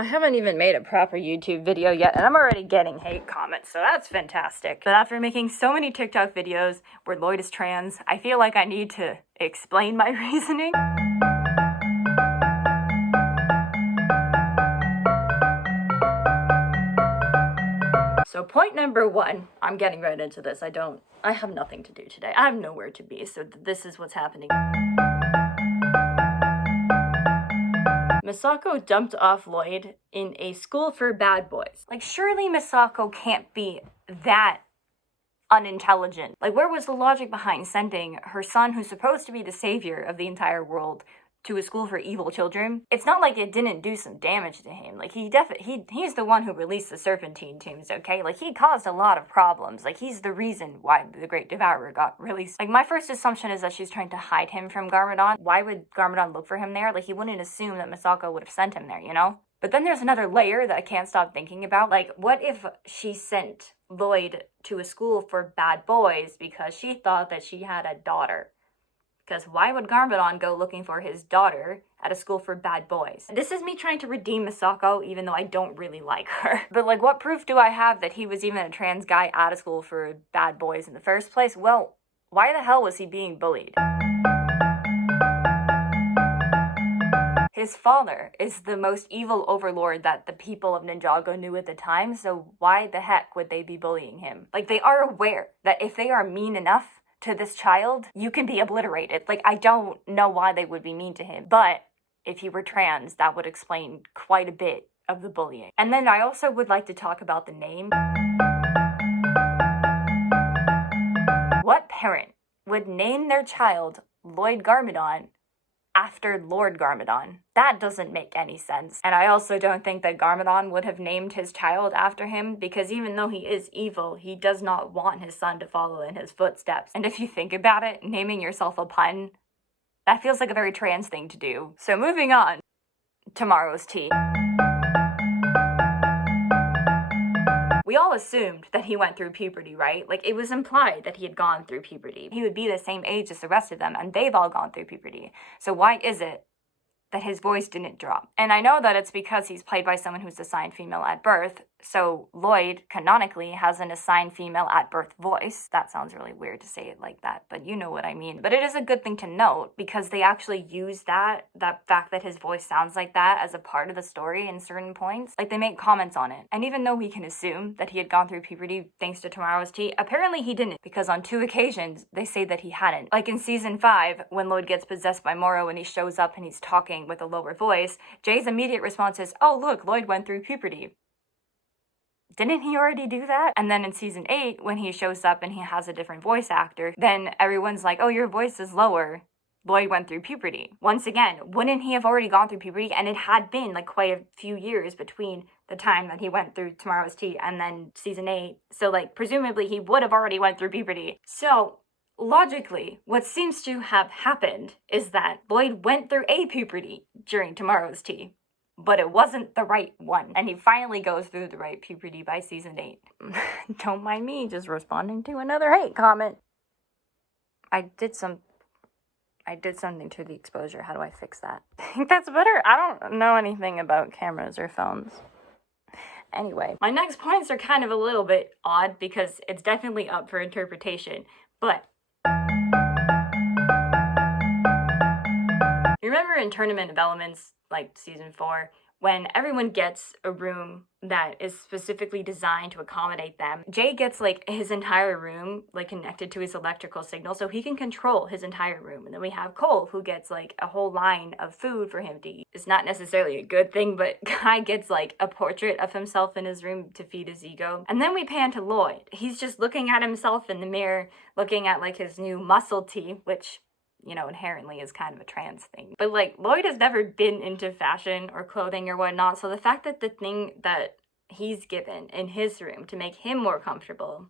I haven't even made a proper YouTube video yet, and I'm already getting hate comments, so that's fantastic. But after making so many TikTok videos where Lloyd is trans, I feel like I need to explain my reasoning. So point number one, I'm getting right into this. I have nothing to do today. I have nowhere to be, so this is what's happening. Misako dumped off Lloyd in a school for bad boys. Like, surely Misako can't be that unintelligent. Like, where was the logic behind sending her son, who's supposed to be the savior of the entire world, to a school for evil children? It's not like it didn't do some damage to him. Like, he's the one who released the Serpentine tombs, okay? Like, he caused a lot of problems. Like, he's the reason why the Great Devourer got released. Like, my first assumption is that she's trying to hide him from Garmadon. Why would Garmadon look for him there? Like, he wouldn't assume that Misako would have sent him there, you know? But then there's another layer that I can't stop thinking about. Like, what if she sent Lloyd to a school for bad boys because she thought that she had a daughter? Because why would Garmadon go looking for his daughter at a school for bad boys? This is me trying to redeem Misako, even though I don't really like her. But, like, what proof do I have that he was even a trans guy at a school for bad boys in the first place? Well, why the hell was he being bullied? His father is the most evil overlord that the people of Ninjago knew at the time, so why the heck would they be bullying him? Like, they are aware that if they are mean enough to this child, you can be obliterated. Like, I don't know why they would be mean to him, but if he were trans, that would explain quite a bit of the bullying. And then I also would like to talk about the name. What parent would name their child Lloyd Garmadon after Lord Garmadon? That doesn't make any sense. And I also don't think that Garmadon would have named his child after him, because even though he is evil, he does not want his son to follow in his footsteps. And if you think about it, naming yourself a pun, that feels like a very trans thing to do. So moving on, tomorrow's tea. We all assumed that he went through puberty, right? Like, it was implied that he had gone through puberty. He would be the same age as the rest of them, and they've all gone through puberty. So why is it that his voice didn't drop? And I know that it's because he's played by someone who's assigned female at birth, so Lloyd, canonically, has an assigned female at birth voice. That sounds really weird to say it like that, but you know what I mean. But it is a good thing to note, because they actually use that fact that his voice sounds like that as a part of the story in certain points. Like, they make comments on it. And even though we can assume that he had gone through puberty thanks to Tomorrow's Tea, apparently he didn't, because on 2 occasions, they say that he hadn't. Like in season 5, when Lloyd gets possessed by Moro and he shows up and he's talking with a lower voice, Jay's immediate response is, "Oh look, Lloyd went through puberty." Didn't he already do that? And then in season 8, when he shows up and he has a different voice actor, then everyone's like, "Oh, your voice is lower. Lloyd went through puberty." Once again, wouldn't he have already gone through puberty? And it had been like quite a few years between the time that he went through Tomorrow's Tea and then season 8. So, like, presumably he would have already went through puberty. So, logically, what seems to have happened is that Lloyd went through a puberty during Tomorrow's Tea, but it wasn't the right one. And he finally goes through the right puberty by season 8. Don't mind me just responding to another hate comment. I did something to the exposure. How do I fix that? I think that's better. I don't know anything about cameras or phones. Anyway, my next points are kind of a little bit odd because it's definitely up for interpretation, but you remember in Tournament of Elements, like season 4, when everyone gets a room that is specifically designed to accommodate them, Jay gets like his entire room like connected to his electrical signal so he can control his entire room. And then we have Cole, who gets like a whole line of food for him to eat. It's not necessarily a good thing, but Guy gets like a portrait of himself in his room to feed his ego. And then we pan to Lloyd. He's just looking at himself in the mirror, looking at like his new muscle tee, which, you know, inherently is kind of a trans thing. But like, Lloyd has never been into fashion or clothing or whatnot, so the fact that the thing that he's given in his room to make him more comfortable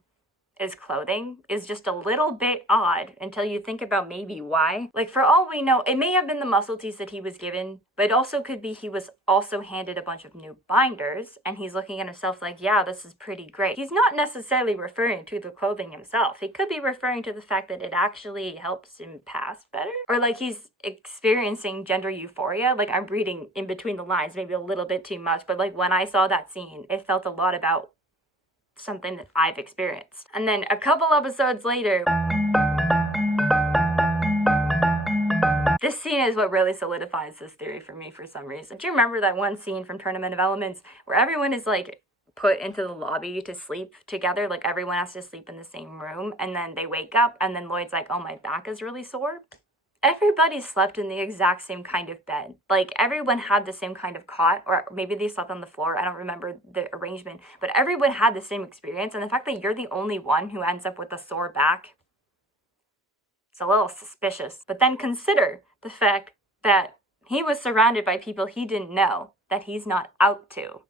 his clothing is just a little bit odd until you think about maybe why. Like, for all we know, it may have been the muscle tees that he was given, but it also could be he was also handed a bunch of new binders, and he's looking at himself like, yeah, this is pretty great. He's not necessarily referring to the clothing himself. He could be referring to the fact that it actually helps him pass better. Or like he's experiencing gender euphoria. Like, I'm reading in between the lines, maybe a little bit too much, but like when I saw that scene, it felt a lot about something that I've experienced. And then a couple episodes later, this scene is what really solidifies this theory for me for some reason. Do you remember that one scene from Tournament of Elements where everyone is like put into the lobby to sleep together? Like, everyone has to sleep in the same room, and then they wake up and then Lloyd's like, oh, my back is really sore. Everybody slept in the exact same kind of bed. Like, everyone had the same kind of cot, or maybe they slept on the floor. I don't remember the arrangement, but everyone had the same experience. And the fact that you're the only one who ends up with a sore back, it's a little suspicious. But then consider the fact that he was surrounded by people he didn't know, that he's not out to.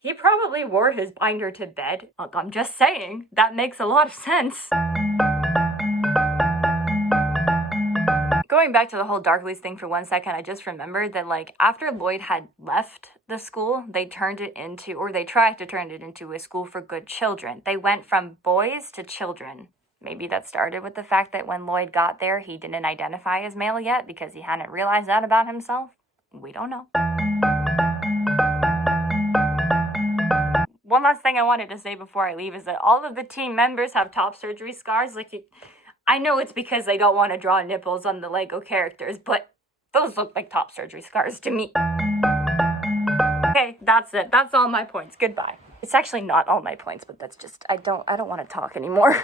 He probably wore his binder to bed. Look, I'm just saying, that makes a lot of sense. Going back to the whole Darkly's thing for 1 second, I just remembered that, like, after Lloyd had left the school, they tried to turn it into a school for good children. They went from boys to children. Maybe that started with the fact that when Lloyd got there, he didn't identify as male yet because he hadn't realized that about himself. We don't know. One last thing I wanted to say before I leave is that all of the team members have top surgery scars. I know it's because they don't want to draw nipples on the Lego characters, but those look like top surgery scars to me. Okay, that's it. That's all my points. Goodbye. It's actually not all my points, but that's just, I don't want to talk anymore.